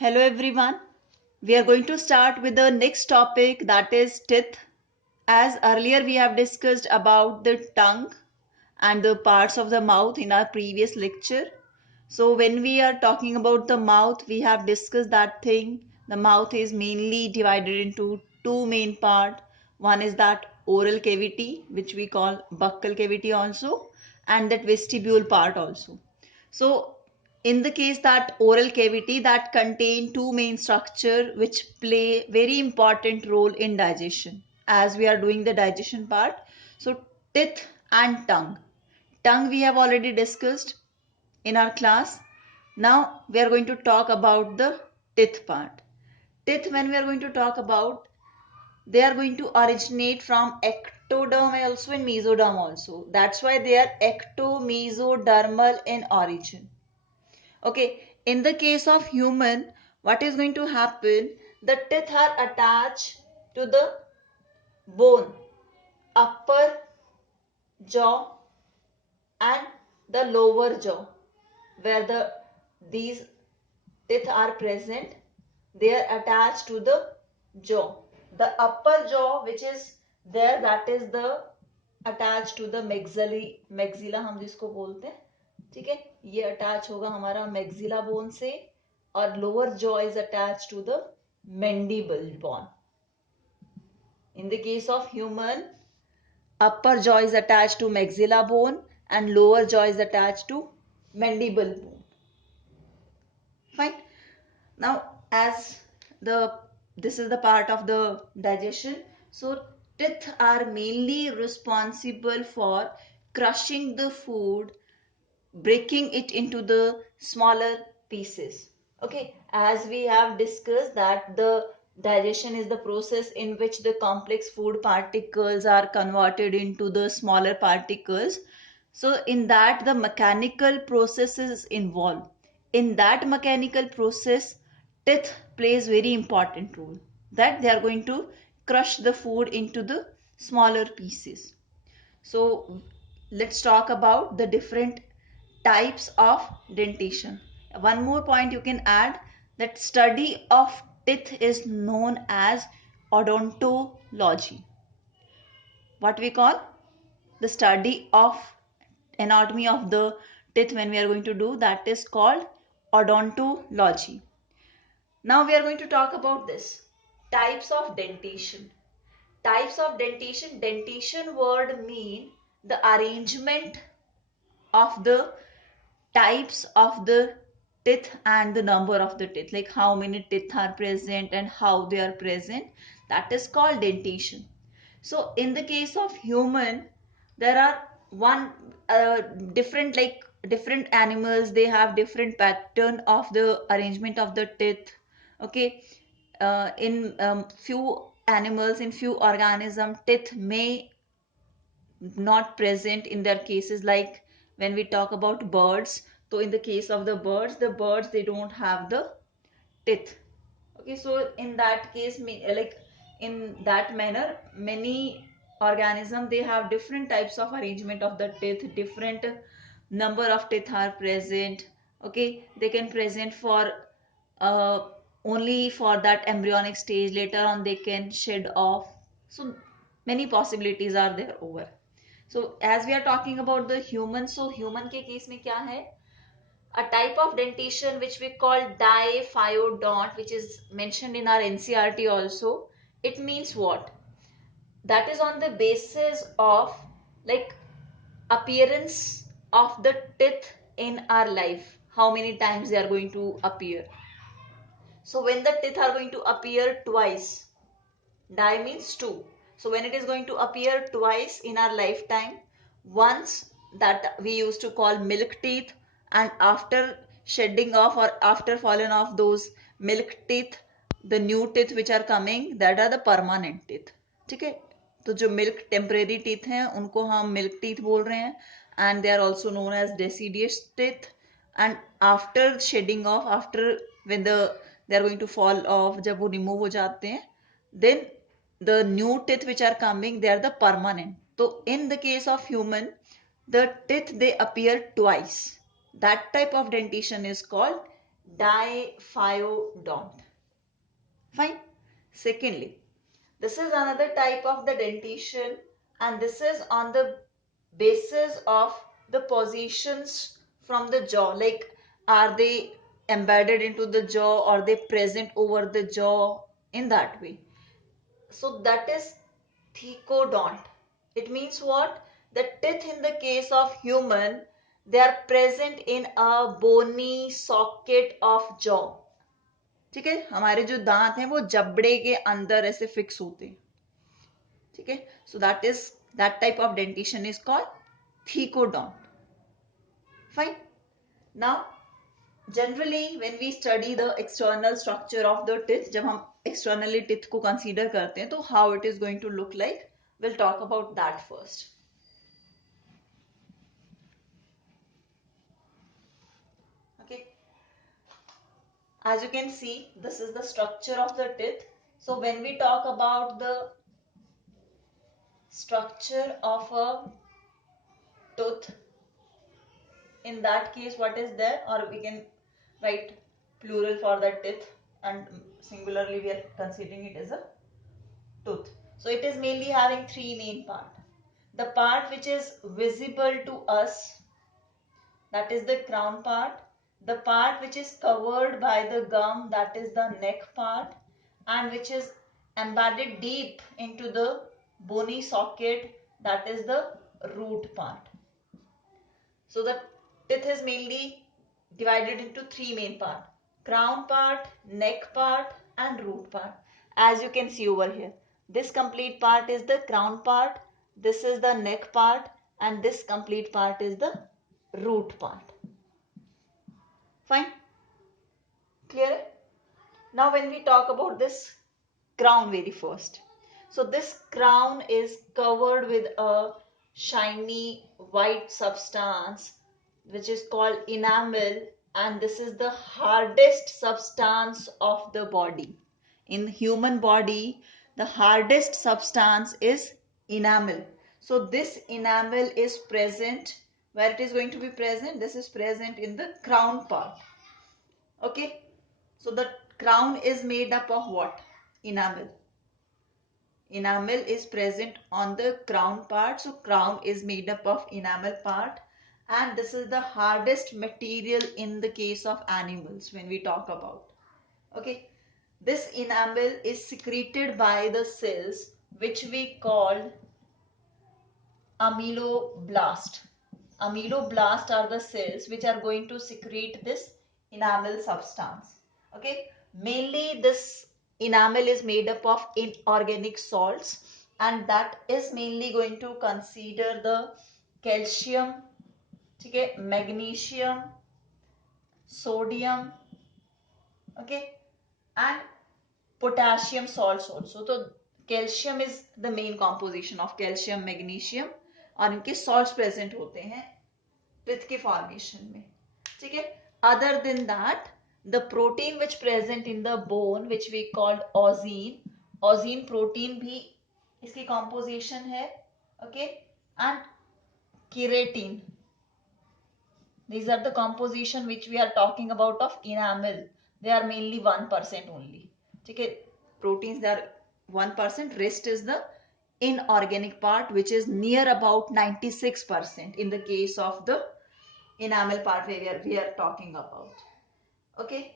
Hello everyone. We are going to start with the next topic, that is teeth. As earlier we have discussed about the tongue and the parts of the mouth in our previous lecture. So when we are talking about the mouth, we have discussed that thing. The mouth is mainly divided into two main parts. One is that oral cavity, which we call buccal cavity also, and that vestibule part also. So in the case that oral cavity, that contain two main structure which play very important role in digestion as we are doing the digestion part. So teeth and tongue. Tongue we have already discussed in our class. Now we are going to talk about the teeth part. Teeth, when we are going to talk about, they are going to originate from ectoderm also and mesoderm also. That's why they are ectomesodermal in origin. Okay, in the case of human, what is going to happen? The teeth are attached to the bone, upper jaw and the lower jaw, where these teeth are present. They are attached to the jaw. The upper jaw which is there, that is the attached to the maxilla हम जिसको बोलते हैं, ठीक है, ये attach होगा हमारा maxilla bone से, और lower jaw is attach to the mandible bone. In the case of human, upper jaw is attached to maxilla bone and lower jaw is attached to mandible bone. Fine. Now as the this is the part of the digestion. So teeth are mainly responsible for crushing the food, breaking it into the smaller pieces. Okay, as we have discussed that the digestion is the process in which the complex food particles are converted into the smaller particles. So in that the mechanical process is involved. In that mechanical process, teeth plays very important role, that they are going to crush the food into the smaller pieces. So let's talk about the different types of dentation. One more point you can add, that study of teeth is known as odontology. What we call the study of anatomy of the teeth, when we are going to do, that is called odontology. Now we are going to talk about this types of dentation. Types of dentation. Dentation word mean the arrangement of the types of the teeth and the number of the teeth, like how many teeth are present and how they are present, that is called dentation. So in the case of human, there are one different, like different animals, they have different pattern of the arrangement of the teeth. Okay, in few animals, in few organism, teeth may not present in their cases, like when we talk about birds. So in the case of the birds they don't have the teeth. Okay, so in that case, like in that manner, many organism, they have different types of arrangement of the teeth, different number of teeth are present. Okay, they can present for uh, only for that embryonic stage, later on they can shed off. So many possibilities are there over. So as we are talking about the human, so human के case में क्या है, a type of dentation which we call diphyodont, which is mentioned in our NCERT also. It means what? That is on the basis of, like, appearance of the teeth in our life, how many times they are going to appear. So when the teeth are going to appear twice, di means two. So when it is going to appear twice in our lifetime, once that we used to call milk teeth, and after shedding off or after falling off those milk teeth, the new teeth which are coming, that are the permanent teeth. ठीक है, तो जो milk temporary teeth हैं उनको हम milk teeth बोल रहे हैं, and they are also known as deciduous teeth. And after shedding off, after when they are going to fall off, जब वो remove हो जाते हैं, then the new teeth which are coming, they are the permanent. So in the case of human, the teeth they appear twice. That type of dentation is called diphyodont. Fine. Secondly, this is another type of the dentition, and this is on the basis of the positions from the jaw, like are they embedded into the jaw or they present over the jaw, in that way. So that is thecodont. It means what? The teeth in the case of human, they are present in a bony socket of jaw. ठीक है, हमारे जो दांत हैं वो जबड़े के अंदर ऐसे फिक्स होते हैं. ठीक है, so that type of dentition is called thecodont. Fine. Now generally when we study the external structure of the teeth, जब हम externally teeth को consider करते हैं तो how it is going to look like, we'll talk about that first. Okay, as you can see, this is the structure of the teeth. So when we talk about the structure of a tooth, in that case what is there, or we can write plural for the teeth and singularly we are considering it as a tooth. So it is mainly having three main parts. The part which is visible to us, that is the crown part. The part which is covered by the gum, that is the neck part, and which is embedded deep into the bony socket, that is the root part. So the teeth is mainly divided into three main parts: crown part, neck part, and root part. As you can see over here, this complete part is the crown part, this is the neck part, and this complete part is the root part. Fine? Clear? Now when we talk about this crown very first. So this crown is covered with a shiny white substance which is called enamel, and this is the hardest substance of the body. In the human body, the hardest substance is enamel. So this enamel is present, where it is going to be present? This is present in the crown part. Okay, so the crown is made up of what? Enamel. Enamel is present on the crown part, so crown is made up of enamel part, and this is the hardest material in the case of animals when we talk about. Okay, this enamel is secreted by the cells which we call ameloblast. Ameloblast are the cells which are going to secrete this enamel substance. Okay, mainly this enamel is made up of inorganic salts, and that is mainly going to consider the calcium, okay, magnesium, sodium, okay, and potassium salts also. So calcium is the main composition of calcium, magnesium, और इनके salts present होते हैं teeth के formation में. ठीक है, other than that, the protein which present in the bone which we called osine protein भी इसकी composition है. Okay, and keratin, these are the composition which we are talking about of enamel. They are mainly 1% only. ठीक है, proteins they are 1%, rest is the inorganic part which is near about 96% in the case of the enamel part where we are talking about. Okay,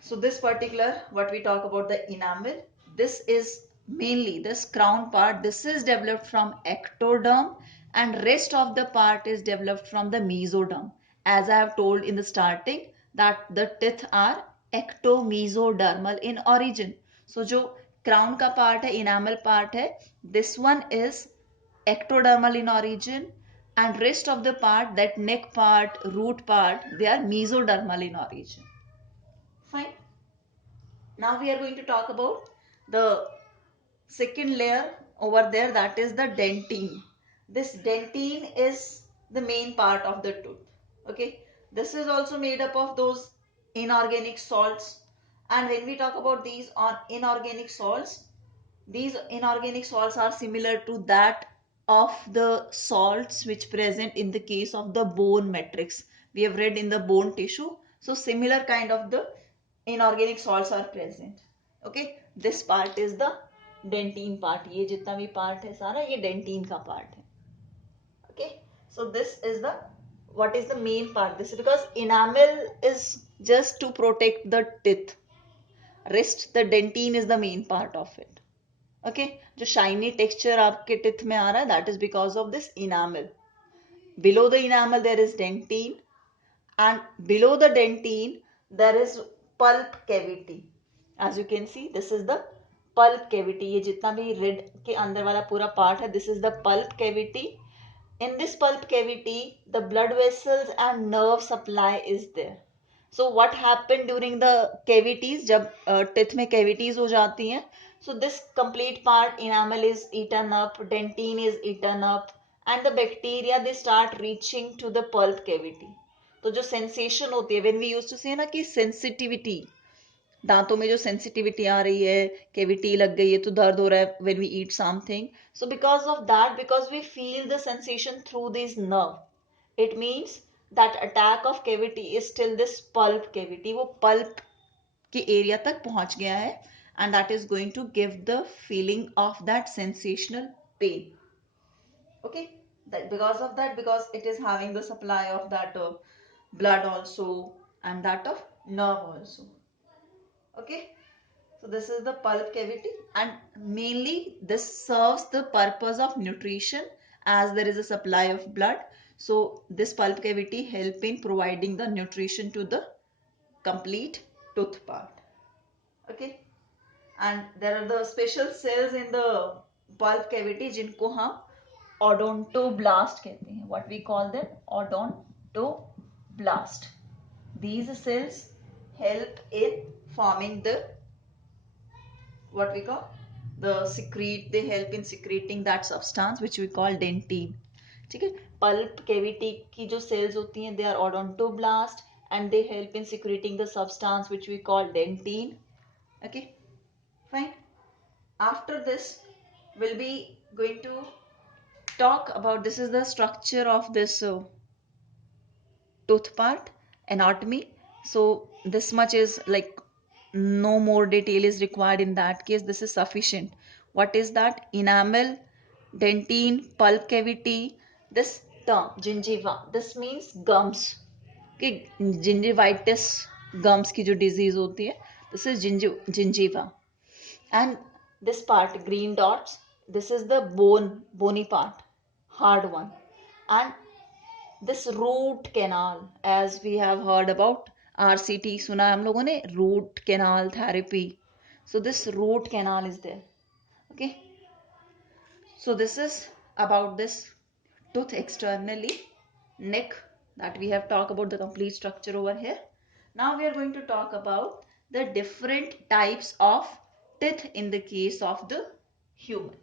so this particular, what we talk about the enamel, this is mainly this crown part, this is developed from ectoderm, and rest of the part is developed from the mesoderm. As I have told in the starting that the teeth are ectomesodermal in origin. So जो crown का part है, enamel part है, this one is ectodermal in origin, and rest of the part, that neck part, root part, they are mesodermal in origin. Fine. Now we are going to talk about the second layer over there, that is the dentine. This dentine is the main part of the tooth. Okay, this is also made up of those inorganic salts, and when we talk about these on inorganic salts, these inorganic salts are similar to that of the salts which present in the case of the bone matrix. We have read in the bone tissue. So similar kind of the inorganic salts are present. Okay, this part is the dentine part. ये जितना भी part है सारा ये dentine का part है. Okay, so this is the what is the main part. This is because enamel is just to protect the teeth. Rest the dentine is the main part of it. Okay, जो shiny texture आपके teeth में आ रहा है that is because of this enamel. Below the enamel there is dentine, and below the dentine there is pulp cavity. As you can see, this is the pulp cavity. ये जितना भी red के अंदर वाला पूरा part है, this is the pulp cavity. In this pulp cavity, the blood vessels and nerve supply is there. So what happened during the cavities? जब teeth में cavities हो जाती हैं, so this complete part enamel is eaten up, dentine is eaten up, and the bacteria they start reaching to the pulp cavity. तो जो sensation होती है, when we used to say ना कि sensitivity, दांतों में जो सेंसिटिविटी आ रही है, कैविटी लग गई है तो दर्द हो रहा है when we eat something. So because of that, because we feel the sensation through this nerve, it means that attack of cavity is still this pulp cavity. वो पल्प के एरिया तक पहुंच गया है and that is going to give the feeling of that sensational pain. Okay, that because of that, because it is having the supply of that blood also and that of nerve also. Okay, so this is the pulp cavity, and mainly this serves the purpose of nutrition as there is a supply of blood. So this pulp cavity help in providing the nutrition to the complete tooth part. Okay, and there are the special cells in the pulp cavity जिनको हम odontoblast कहते हैं. What we call them? Odontoblast. These cells help in forming the what we call the secrete. They help in secreting that substance which we call dentine. ठीक है, pulp cavity की जो cells होती हैं, they are odontoblast and they help in secreting the substance which we call dentine. Okay, fine. After this we'll be going to talk about, this is the structure of this tooth part, anatomy. So this much is like, no more detail is required in that case. This is sufficient. What is that? Enamel, dentine, pulp cavity. This term gingiva, this means gums. Okay, gingivitis, gums की जो disease होती है, this is gingiva. And this part, green dots, this is the bony part, hard one. And this root canal, as we have heard about RCT, सुना है हम लोगों ने, root canal therapy. So this root canal is there. Okay, so this is about this tooth externally. Neck, that we have talked about the complete structure over here. Now we are going to talk about the different types of teeth in the case of the human.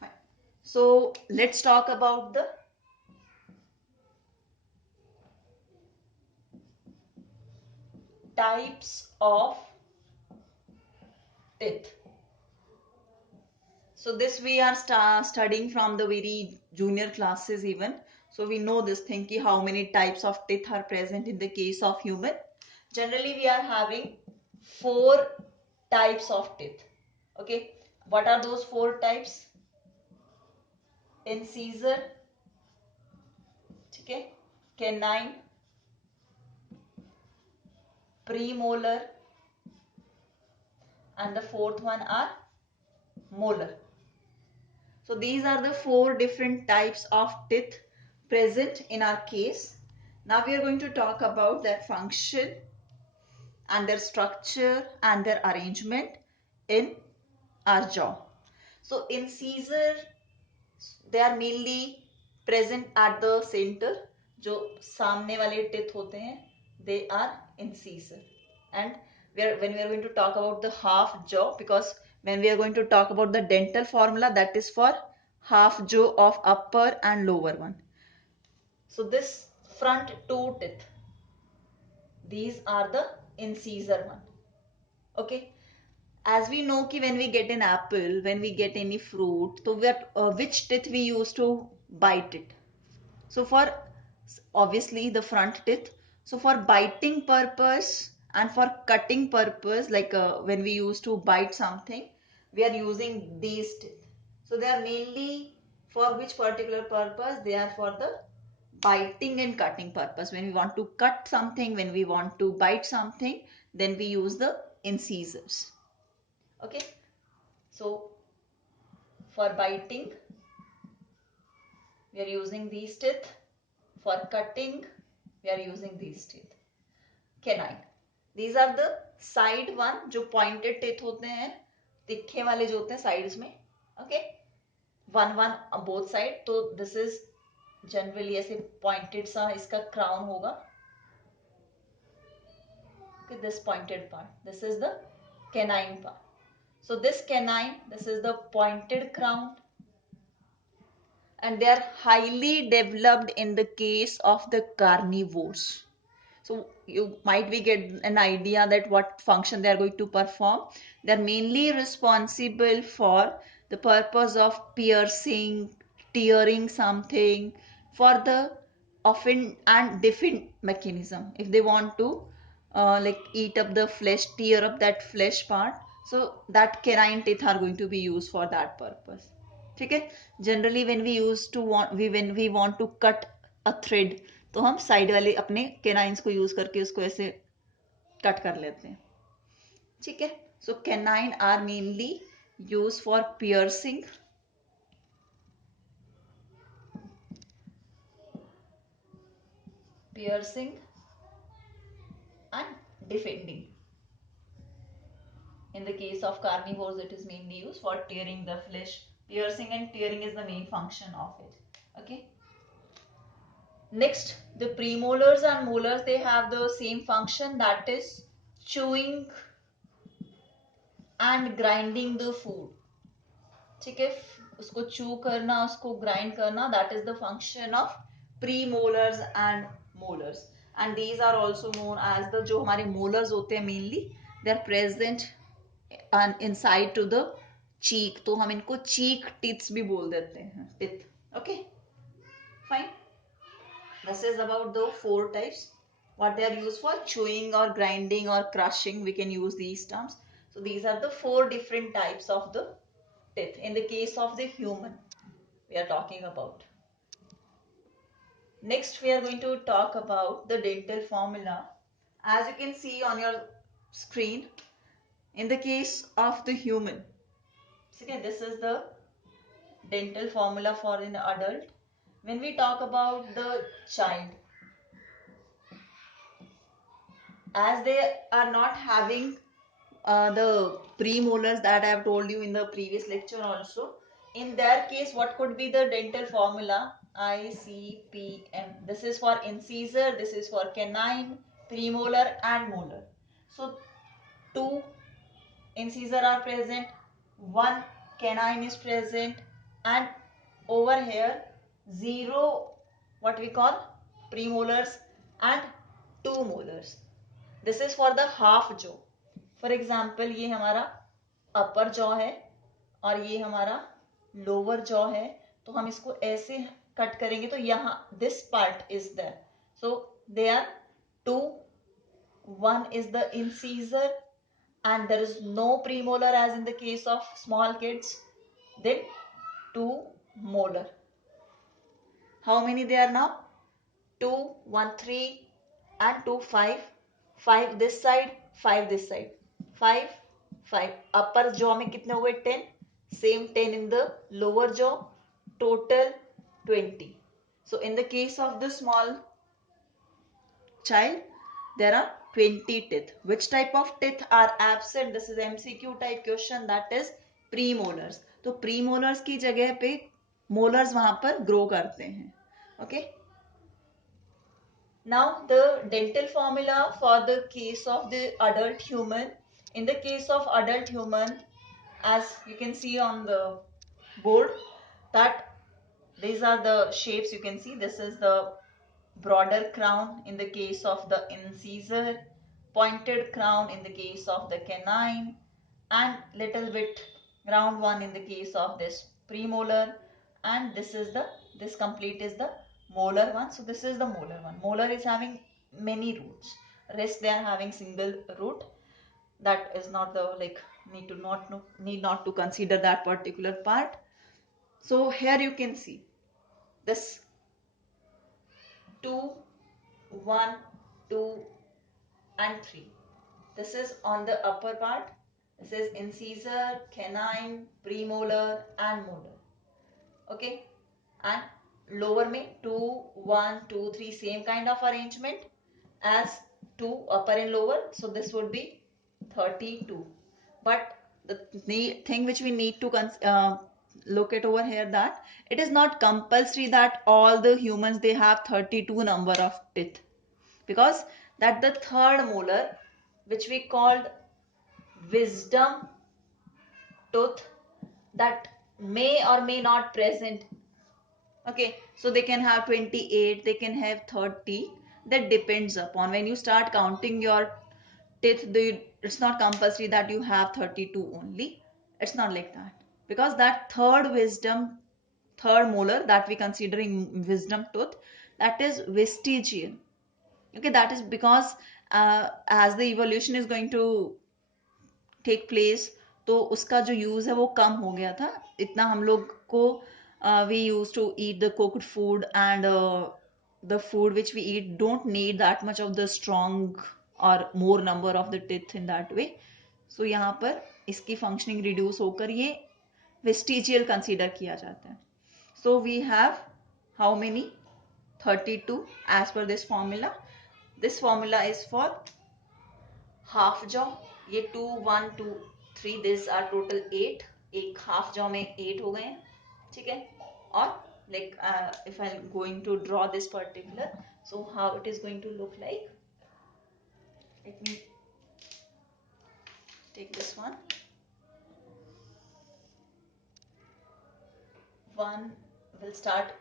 Fine. So let's talk about the types of teeth. So this we are studying from the very junior classes even. So we know this thing ki how many types of teeth are present in the case of human. Generally we are having 4 types of teeth. Okay, what are those 4 types? Incisor, ठीक है, canine, premolar, and the 4th one are molar. So these are the 4 different types of teeth present in our case. Now we are going to talk about their function and their structure and their arrangement in our jaw. So incisor, they are mainly present at the center. जो सामने वाले teeth होते हैं, they are incisor. And when we are going to talk about the half jaw, because when we are going to talk about the dental formula, that is for half jaw of upper and lower one. So this front 2 teeth, These are the incisor one. Okay. As we know कि when we get an apple, when we get any fruit, so which teeth we use to bite it? So for obviously the front teeth. So for biting purpose and for cutting purpose, like when we used to bite something, we are using these teeth. So they are mainly for which particular purpose? They are for the biting and cutting purpose. When we want to cut something, when we want to bite something, then we use the incisors. Okay. So for biting, we are using these teeth. For cutting, we are using these teeth. Canine. These are the side one जो pointed teeth होते हैं, तिखे वाले जो होते हैं sides में. Okay. One on both side. तो this is generally ऐसे pointed सा इसका crown होगा. Okay, this pointed part. This is the canine part. So this canine, this is the pointed crown. And they are highly developed in the case of the carnivores. So you might be get an idea that what function they are going to perform. They are mainly responsible for the purpose of piercing, tearing something, for the often and defend mechanism. If they want to like eat up the flesh, tear up that flesh part, so that canine teeth are going to be used for that purpose. ठीक है. Generally when we used to when we want to cut a thread, तो हम side वाले अपने canines को use करके उसको ऐसे कट कर लेते हैं. ठीक है. So canine are mainly use for piercing, and defending. In the case of carnivores, it is mainly used for tearing the flesh. Piercing and tearing is the main function of it. Okay. Next, the premolars and molars, they have the same function, that is chewing and grinding the food. ठीक है. उसको chew करना, उसको grind करना, that is the function of premolars and molars. And these are also known as the जो हमारे molars होते हैं mainly, they are present and inside to the cheek. तो हम इनको cheek teeth भी बोल देते हैं. Teeth. Okay. Fine. This is about the 4 types. What they are used for, chewing or grinding or crushing, we can use these terms. So these are the 4 different types of the teeth. In the case of the human, we are talking about. Next, we are going to talk about the dental formula. As you can see on your screen, in the case of the human, okay, this is the dental formula for an adult. When we talk about the child, as they are not having the premolars that I have told you in the previous lecture also, in their case, what could be the dental formula? ICPM. This is for incisor, this is for canine, premolar and molar. So 2 incisor are present, 1 canine is present, and over here 0 what we call premolars and 2 molars. This is for the half jaw. For example, ये हमारा अपर jaw है और ये हमारा lower jaw है, तो हम इसको ऐसे कट करेंगे तो यहाँ this part is there. So they are 2, 1 is the incisor and there is no premolar as in the case of small kids. Then 2 molar. How many they are now? 2, 1, 3 and 2, 5. 5 this side, 5 this side. 5, 5. Upper jaw में कितने हुए? 10. Same 10 in the lower jaw. Total 20. So in the case of the small child, there are 20 teeth. Which type of teeth are absent? This is MCQ type question, that is premolars. तो premolars की जगह पे molars वहां पर grow करते हैं. Okay. Now the dental formula for the case of the adult human. In the case of adult human, as you can see on the board, that these are the shapes you can see. This is the broader crown in the case of the incisor, pointed crown in the case of the canine, and little bit round one in the case of this premolar, and this complete is the molar one. So this is the molar one. Molar is having many roots. Rest they are having single root. That is not the like need not to consider that particular part. So here you can see this 2, 1, 2 and 3. This is on the upper part. This is incisor, canine, premolar and molar. Okay. And lower mein 2, 1, 2, 3 same kind of arrangement as 2 upper and lower. So this would be 32. But the thing which we need to look at over here, that it is not compulsory that all the humans they have 32 number of teeth, because that the third molar which we called wisdom tooth, that may or may not present. Okay, so they can have 28, they can have 30. That depends upon when you start counting your teeth. It's not compulsory that you have 32 only. It's not like that, because that third molar that we considering wisdom tooth, that is vestigial. Okay, that is because as the evolution is going to take place, तो उसका जो use है वो कम हो गया था इतना हम लोग को. We use to eat the cooked food and the food which we eat don't need that much of the strong or more number of the teeth in that way. So यहाँ पर इसकी फंक्शनिंग रिड्यूस होकर ये vestigial consider किया जाता है. So we have how many 32 as पर this formula. This formula is for half jaw. ये 2, 1, 2, 3 दिस आर टोटल 8. एक हाफ जॉ में 8 हो गए हैं. ठीक है. और like if I'm going to draw this particular, so how it is going to look like, let me take this one. One will start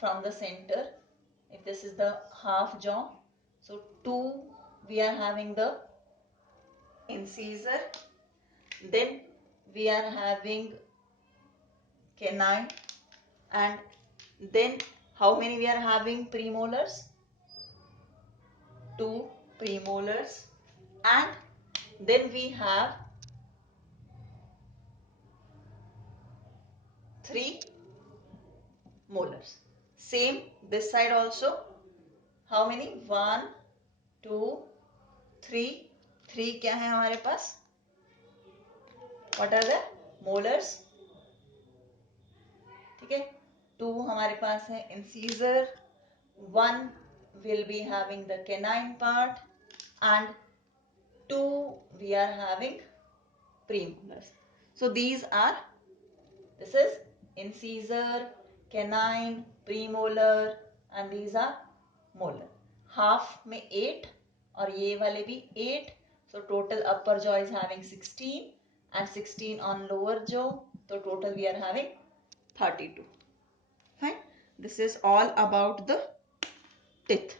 from the center. If this is the half jaw, so 2 we are having the incisor, then we are having canine, and then how many we are having premolars? 2 premolars, and then we have 3 molars. Same this side also. How many? 1, 2, 3. 3 क्या है हमारे पास? What are the molars? ठीक है. 2 हमारे पास है incisor. 1 will be having the canine part, and 2 we are having premolars. So these are, this is incisor, canine, premolar, and these are molar. Half में 8 और ये वाले भी 8. So total upper jaw is having 16 and 16 on lower jaw. So total we are having 32. Fine. This is all about the teeth.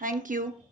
Thank you.